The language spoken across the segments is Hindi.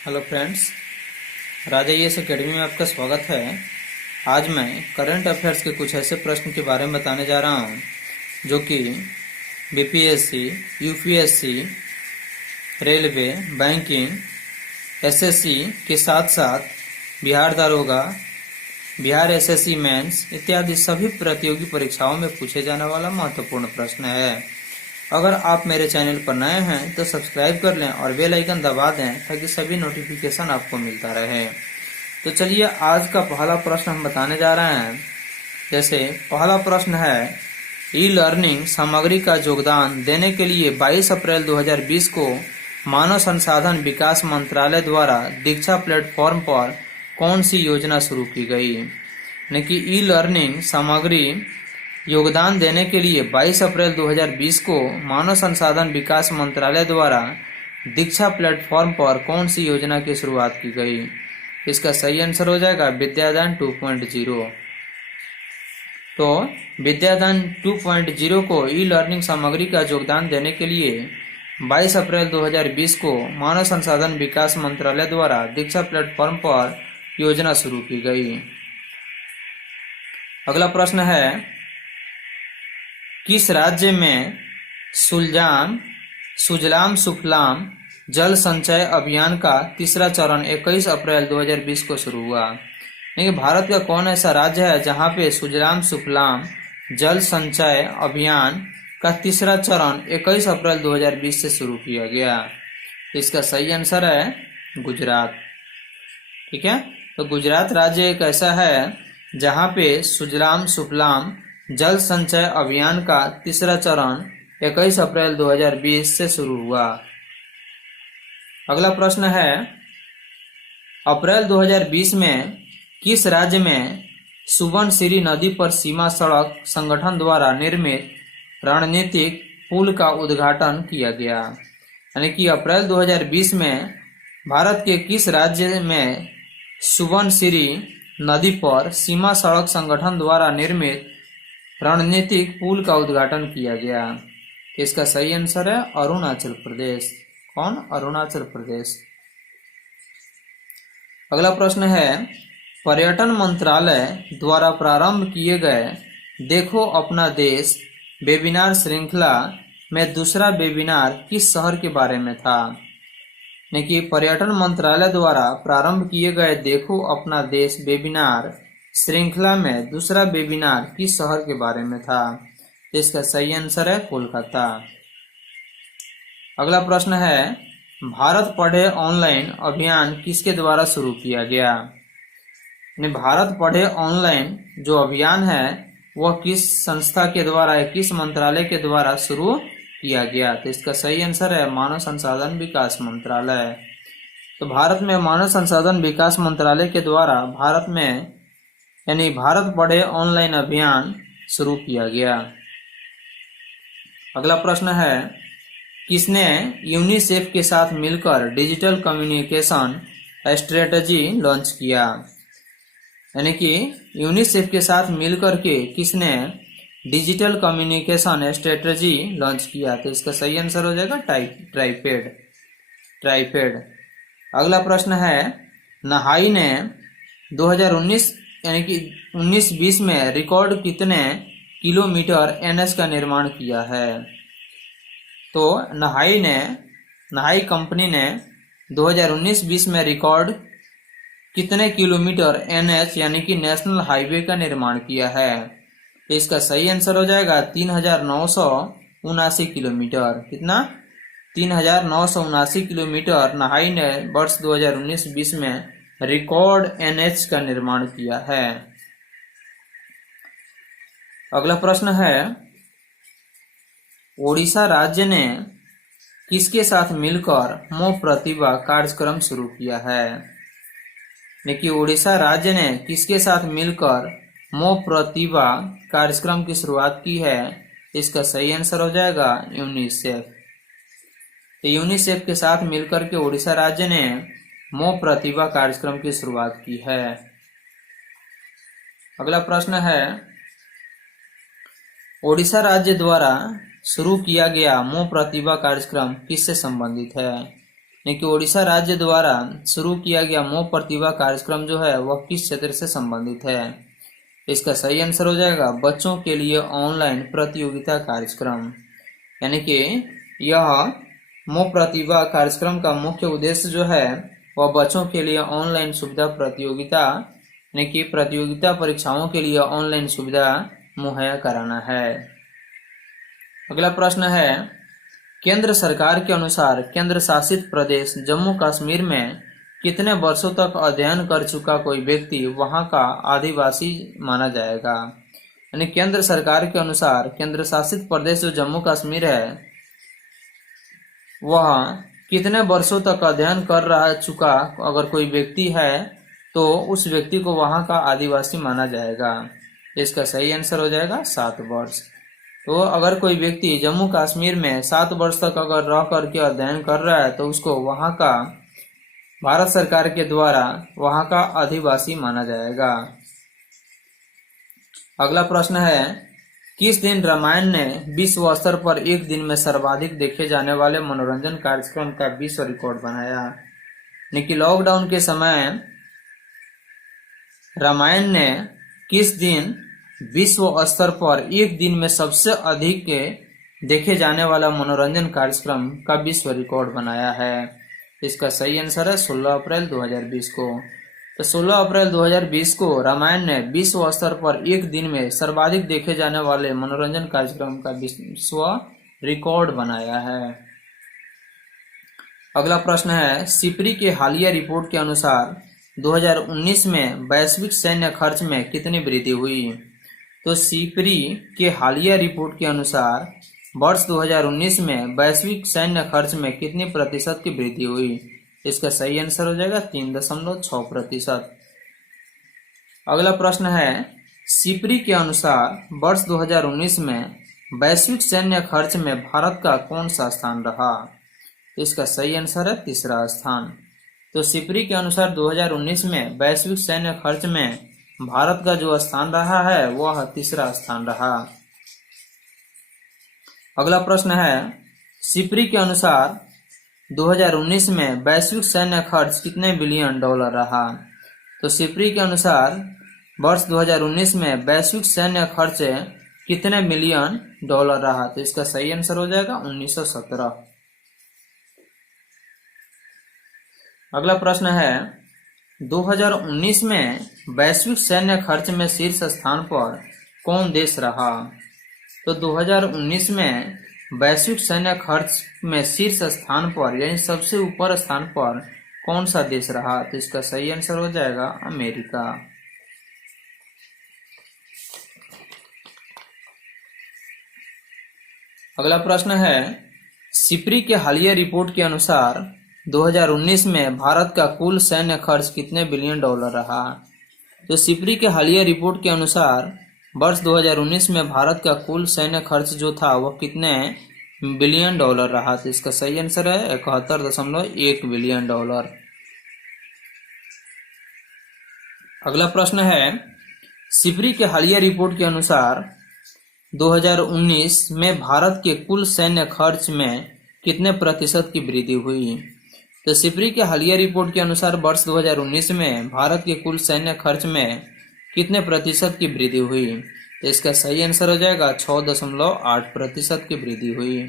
हेलो फ्रेंड्स, राजा ईएएस एकेडमी में आपका स्वागत है। आज मैं करंट अफेयर्स के कुछ ऐसे प्रश्न के बारे में बताने जा रहा हूं जो कि BPSC, UPSC, railway, banking, SSC के साथ साथ बिहार दारोगा, बिहार एसएससी मेंस इत्यादि सभी प्रतियोगी परीक्षाओं में पूछे जाने वाला महत्वपूर्ण प्रश्न है। अगर आप मेरे चैनल पर नए हैं तो सब्सक्राइब कर लें और बेल आइकन दबा दें ताकि सभी नोटिफिकेशन आपको मिलता रहे। तो चलिए आज का पहला प्रश्न हम बताने जा रहे हैं। जैसे पहला प्रश्न है, ई लर्निंग सामग्री का योगदान देने के लिए 22 अप्रैल 2020 को मानव संसाधन विकास मंत्रालय द्वारा दीक्षा प्लेटफॉर्म पर कौन सी योजना शुरू की गई। यानी कि ई लर्निंग सामग्री योगदान देने के लिए 22 अप्रैल 2020 को मानव संसाधन विकास मंत्रालय द्वारा दीक्षा प्लेटफॉर्म पर कौन सी योजना की शुरुआत की गई। इसका सही आंसर हो जाएगा विद्यादान 2.0। तो विद्यादान 2.0 को ई लर्निंग सामग्री का योगदान देने के लिए 22 अप्रैल 2020 को मानव संसाधन विकास मंत्रालय द्वारा दीक्षा प्लेटफॉर्म पर योजना शुरू की गई। अगला प्रश्न है, किस राज्य में सुजलाम सुफलाम जल संचय अभियान का तीसरा चरण 21 अप्रैल 2020 को शुरू हुआ। यानी भारत का कौन ऐसा राज्य है जहां पे सुजलाम सुफलाम जल संचय अभियान का तीसरा चरण 21 अप्रैल 2020 से शुरू किया गया। इसका सही आंसर है गुजरात। ठीक है, तो गुजरात राज्य एक ऐसा है जहां पे सुजलाम सुफलाम जल संचय अभियान का तीसरा चरण 21 अप्रैल 2020 से शुरू हुआ। अगला प्रश्न है, अप्रैल 2020 में किस राज्य में सुबनसिरी नदी पर सीमा सड़क संगठन द्वारा निर्मित रणनीतिक पुल का उद्घाटन किया गया। यानी कि अप्रैल 2020 में भारत के किस राज्य में सुबनसिरी नदी पर सीमा सड़क संगठन द्वारा निर्मित रणनीतिक पुल का उद्घाटन किया गया। इसका सही आंसर है अरुणाचल प्रदेश। कौन? अरुणाचल प्रदेश। अगला प्रश्न है, पर्यटन मंत्रालय द्वारा प्रारंभ किए गए देखो अपना देश वेबिनार श्रृंखला में दूसरा वेबिनार किस शहर के बारे में था। यानी कि पर्यटन मंत्रालय द्वारा प्रारंभ किए गए देखो अपना देश वेबिनार श्रृंखला में दूसरा वेबिनार किस शहर के बारे में था। इसका सही आंसर है कोलकाता। अगला प्रश्न है, भारत पढ़े ऑनलाइन अभियान किसके द्वारा शुरू किया गया। भारत पढ़े ऑनलाइन जो अभियान है वह किस संस्था के द्वारा है, किस मंत्रालय के द्वारा शुरू किया गया। तो इसका सही आंसर है मानव संसाधन विकास मंत्रालय। तो भारत में मानव संसाधन विकास मंत्रालय के द्वारा भारत में यानी भारत पढ़े ऑनलाइन अभियान शुरू किया गया। अगला प्रश्न है, किसने यूनिसेफ के साथ मिलकर डिजिटल कम्युनिकेशन स्ट्रेटजी लॉन्च किया। यानी कि यूनिसेफ के साथ मिलकर के किसने डिजिटल कम्युनिकेशन स्ट्रेटजी लॉन्च किया। तो इसका सही आंसर हो जाएगा ट्राइफेड। अगला प्रश्न है, नहाई ने 2019 यानी कि 19-20 में रिकॉर्ड कितने किलोमीटर एनएच का निर्माण किया है। तो नहाई कंपनी ने 2019-20 में रिकॉर्ड कितने किलोमीटर एनएच यानी कि नेशनल हाईवे का निर्माण किया है। तो इसका सही आंसर हो जाएगा 3979 किलोमीटर। कितना? 3979 किलोमीटर नहाई ने वर्ष 2019-20 में रिकॉर्ड एनएच का निर्माण किया है। अगला प्रश्न है, ओडिशा राज्य ने किसके साथ मिलकर मोह प्रतिभा कार्यक्रम शुरू किया है। देखिए, ओडिशा राज्य ने किसके साथ मिलकर मोह प्रतिभा कार्यक्रम की शुरुआत की है। इसका सही आंसर हो जाएगा यूनिसेफ। तो यूनिसेफ के साथ मिलकर के ओडिशा राज्य ने मोह प्रतिभा कार्यक्रम की शुरुआत की है। अगला प्रश्न है, ओडिशा राज्य द्वारा शुरू किया गया मोह प्रतिभा कार्यक्रम किससे संबंधित है। यानी कि उड़ीसा राज्य द्वारा शुरू किया गया मोह प्रतिभा कार्यक्रम जो है वह किस क्षेत्र से संबंधित है? इसका सही आंसर हो जाएगा बच्चों के लिए ऑनलाइन प्रतियोगिता कार्यक्रम। यानी कि यह मोह प्रतिभा कार्यक्रम का मुख्य उद्देश्य जो है वह बच्चों के लिए ऑनलाइन सुविधा प्रतियोगिता यानी कि प्रतियोगिता परीक्षाओं के लिए ऑनलाइन सुविधा मुहैया कराना है। अगला प्रश्न है, केंद्र सरकार के अनुसार केंद्र शासित प्रदेश जम्मू कश्मीर में कितने वर्षों तक अध्ययन कर चुका कोई व्यक्ति वहां का आदिवासी माना जाएगा? यानी केंद्र सरकार के अनुसार केंद्र शासित प्रदेश जो जम्मू कश्मीर है वह कितने वर्षों तक अध्ययन कर रहा चुका अगर कोई व्यक्ति है तो उस व्यक्ति को वहां का आदिवासी माना जाएगा। इसका सही आंसर हो जाएगा 7 वर्ष। तो अगर कोई व्यक्ति जम्मू कश्मीर में 7 वर्ष तक अगर रह करके अध्ययन कर रहा है तो उसको वहां का भारत सरकार के द्वारा वहां का आदिवासी माना जाएगा। अगला प्रश्न है, किस दिन रामायण ने विश्व स्तर पर एक दिन में सर्वाधिक देखे जाने वाले मनोरंजन कार्यक्रम का विश्व रिकॉर्ड बनाया? यानी कि लॉकडाउन के समय रामायण ने किस दिन विश्व स्तर पर एक दिन में सबसे अधिक देखे जाने वाला मनोरंजन कार्यक्रम का विश्व रिकॉर्ड बनाया है? इसका सही आंसर है 16 अप्रैल 2020 को। तो 16 अप्रैल 2020 को रामायण ने विश्व स्तर पर एक दिन में सर्वाधिक देखे जाने वाले मनोरंजन कार्यक्रम का विश्व रिकॉर्ड बनाया है। अगला प्रश्न है, सिप्री के हालिया रिपोर्ट के अनुसार 2019 में वैश्विक सैन्य खर्च में कितनी वृद्धि हुई? तो सिप्री के हालिया रिपोर्ट के अनुसार वर्ष 2019 में वैश्विक सैन्य खर्च में कितनी प्रतिशत की वृद्धि हुई? इसका सही आंसर हो जाएगा 3.6%। अगला प्रश्न है, सिप्री के अनुसार वर्ष 2019 में वैश्विक सैन्य खर्च में भारत का कौन सा स्थान रहा? इसका सही आंसर है 3रा स्थान। तो सिप्री के अनुसार 2019 में वैश्विक सैन्य खर्च में भारत का जो स्थान रहा है वह 3रा स्थान रहा। अगला प्रश्न है, सिप्री के अनुसार 2019 में वैश्विक सैन्य खर्च कितने बिलियन डॉलर रहा? तो सिप्री के अनुसार वर्ष 2019 में वैश्विक सैन्य खर्च कितने मिलियन डॉलर रहा? तो इसका सही आंसर हो जाएगा 1917। अगला प्रश्न है, 2019 में वैश्विक सैन्य खर्च में शीर्ष स्थान पर कौन देश रहा? तो 2019 में वैश्विक सैन्य खर्च में शीर्ष स्थान पर यानी सबसे ऊपर स्थान पर कौन सा देश रहा? तो इसका सही आंसर हो जाएगा अमेरिका। अगला प्रश्न है, सिप्री के हालिया रिपोर्ट के अनुसार 2019 में भारत का कुल सैन्य खर्च कितने बिलियन डॉलर रहा? तो सिप्री के हालिया रिपोर्ट के अनुसार वर्ष 2019 में भारत का कुल सैन्य खर्च जो था वह कितने बिलियन डॉलर रहा? तो इसका सही आंसर है 71.1 बिलियन डॉलर। अगला प्रश्न है, सिप्री के हालिया रिपोर्ट के अनुसार 2019 में भारत के कुल सैन्य खर्च में कितने प्रतिशत की वृद्धि हुई? तो सिप्री के हालिया रिपोर्ट के अनुसार वर्ष 2019 में भारत के कुल सैन्य खर्च में कितने प्रतिशत की वृद्धि हुई? तो इसका सही आंसर हो जाएगा 6.8% की वृद्धि हुई।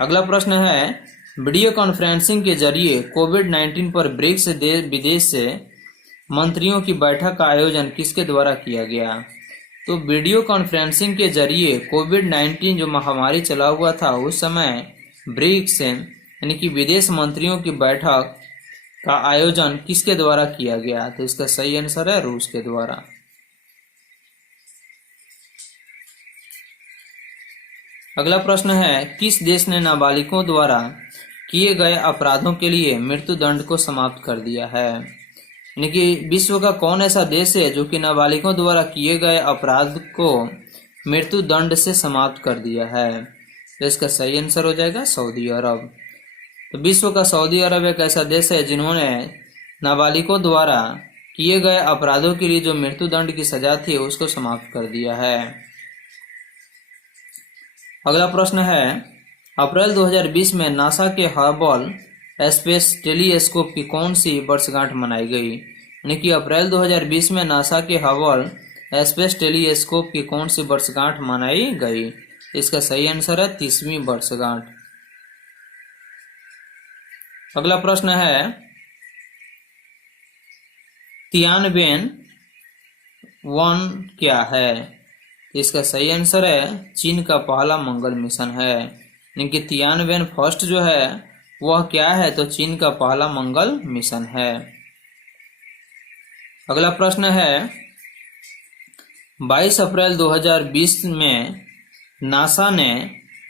अगला प्रश्न है, वीडियो कॉन्फ्रेंसिंग के जरिए कोविड-19 पर ब्रिक्स विदेश से मंत्रियों की बैठक का आयोजन किसके द्वारा किया गया? तो वीडियो कॉन्फ्रेंसिंग के जरिए कोविड-19 जो महामारी चला हुआ था उस समय ब्रिक्स यानी कि विदेश मंत्रियों की बैठक का आयोजन किसके द्वारा किया गया? तो इसका सही आंसर है रूस के द्वारा। अगला प्रश्न है, किस देश ने नाबालिगों द्वारा किए गए अपराधों के लिए मृत्यु दंड को समाप्त कर दिया है? यानी कि विश्व का कौन ऐसा देश है जो कि नाबालिगों द्वारा किए गए अपराध को मृत्यु दंड से समाप्त कर दिया है? तो इसका सही आंसर हो जाएगा सऊदी अरब। तो विश्व का सऊदी अरब एक ऐसा देश है जिन्होंने नाबालिगों द्वारा किए गए अपराधों के लिए जो मृत्यु दंड की सजा थी उसको समाप्त कर दिया है। अगला प्रश्न है, अप्रैल 2020 में नासा के हबल स्पेस टेलीस्कोप की कौन सी वर्षगांठ मनाई गई? यानी कि अप्रैल 2020 में नासा के हबल स्पेस टेलीस्कोप की कौन सी वर्षगांठ मनाई गई? इसका सही आंसर है 30वीं वर्षगांठ। अगला प्रश्न है तियानवेन 1 क्या है? इसका सही आंसर है चीन का पहला मंगल मिशन है। यानी कि तियानवेन फर्स्ट जो है वह क्या है? तो चीन का पहला मंगल मिशन है। अगला प्रश्न है 22 अप्रैल 2020 में नासा ने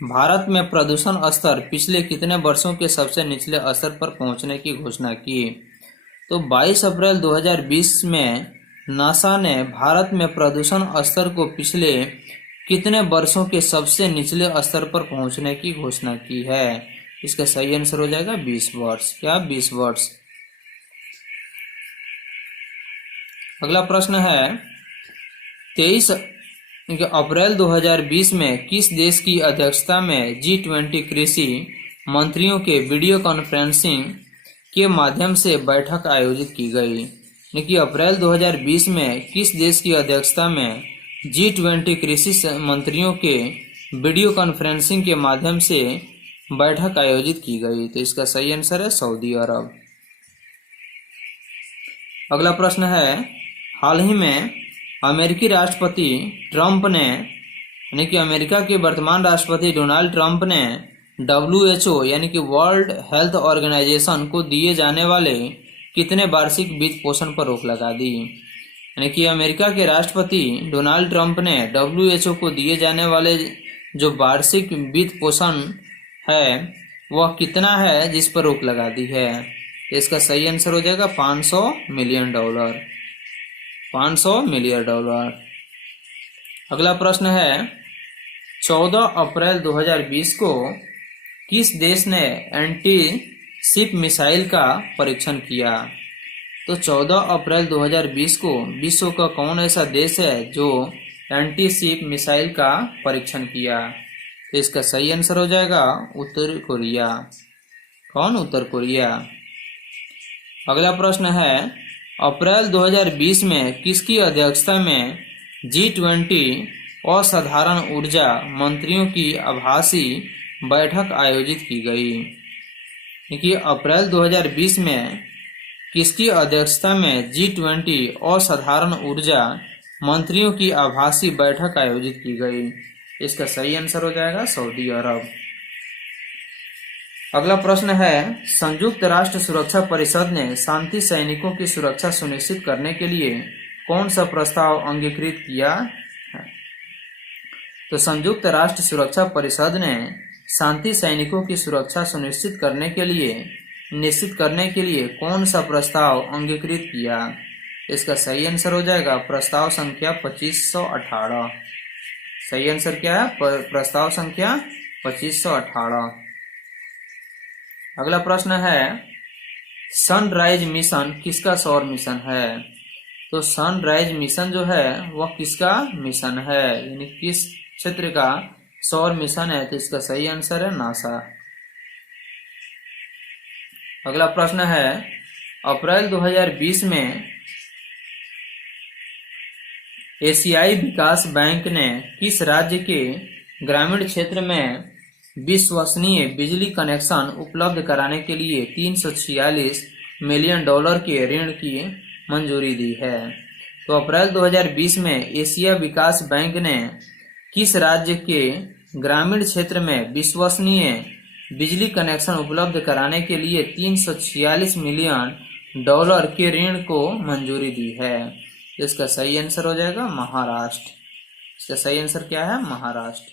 भारत में प्रदूषण स्तर पिछले कितने वर्षों के सबसे निचले स्तर पर पहुंचने की घोषणा की? तो 22 अप्रैल 2020 में नासा ने भारत में प्रदूषण स्तर को पिछले कितने वर्षों के सबसे निचले स्तर पर पहुंचने की घोषणा की है? इसका सही आंसर हो जाएगा 20 वर्ष। क्या 20 वर्ष? अगला प्रश्न है 23 अप्रैल 2020 में किस देश की अध्यक्षता में G20 कृषि मंत्रियों के वीडियो कॉन्फ्रेंसिंग के माध्यम से बैठक आयोजित की गई? यानी कि अप्रैल 2020 में किस देश की अध्यक्षता में G20 कृषि मंत्रियों के वीडियो कॉन्फ्रेंसिंग के माध्यम से बैठक आयोजित की गई? तो इसका सही आंसर है सऊदी अरब। अगला प्रश्न है हाल ही में अमेरिकी राष्ट्रपति ट्रंप ने यानी कि अमेरिका के वर्तमान राष्ट्रपति डोनाल्ड ट्रंप ने WHO यानी कि वर्ल्ड हेल्थ ऑर्गेनाइजेशन को दिए जाने वाले कितने वार्षिक वित्त पोषण पर रोक लगा दी? यानी कि अमेरिका के राष्ट्रपति डोनाल्ड ट्रंप ने WHO को दिए जाने वाले जो वार्षिक वित्त पोषण है वह कितना है जिस पर रोक लगा दी है? इसका सही आंसर हो जाएगा $500 मिलियन। $500 मिलियन। अगला प्रश्न है 14 अप्रैल 2020 को किस देश ने एंटी शिप मिसाइल का परीक्षण किया? तो 14 अप्रैल 2020 को विश्व का कौन ऐसा देश है जो एंटी शिप मिसाइल का परीक्षण किया? तो इसका सही आंसर हो जाएगा उत्तर कोरिया। कौन? उत्तर कोरिया। अगला प्रश्न है अप्रैल 2020 में किसकी अध्यक्षता में G20 असाधारण ऊर्जा मंत्रियों की आभासी बैठक आयोजित की गई? देखिए अप्रैल 2020 में किसकी अध्यक्षता में G20 असाधारण ऊर्जा मंत्रियों की आभासी बैठक आयोजित की गई? इसका सही आंसर हो जाएगा सऊदी अरब। अगला प्रश्न है संयुक्त राष्ट्र सुरक्षा परिषद ने शांति सैनिकों की सुरक्षा सुनिश्चित करने के लिए कौन सा प्रस्ताव अंगीकृत किया है? तो संयुक्त राष्ट्र सुरक्षा परिषद ने शांति सैनिकों की सुरक्षा सुनिश्चित करने के लिए कौन सा प्रस्ताव अंगीकृत किया? इसका सही आंसर हो जाएगा प्रस्ताव संख्या 2518। सही आंसर क्या है? प्रस्ताव संख्या 2518। अगला प्रश्न है सनराइज मिशन किसका सौर मिशन है? तो सनराइज मिशन जो है वह किसका मिशन है, यानी किस क्षेत्र का सौर मिशन है? तो इसका सही आंसर है नासा। अगला प्रश्न है अप्रैल 2020 में एशियाई विकास बैंक ने किस राज्य के ग्रामीण क्षेत्र में विश्वसनीय बिजली कनेक्शन उपलब्ध कराने के लिए $346 मिलियन के ऋण की मंजूरी दी है? तो अप्रैल 2020 में एशिया विकास बैंक ने किस राज्य के ग्रामीण क्षेत्र में विश्वसनीय बिजली कनेक्शन उपलब्ध कराने के लिए $346 मिलियन के ऋण को मंजूरी दी है? इसका सही आंसर हो जाएगा महाराष्ट्र। इसका सही आंसर क्या है? महाराष्ट्र।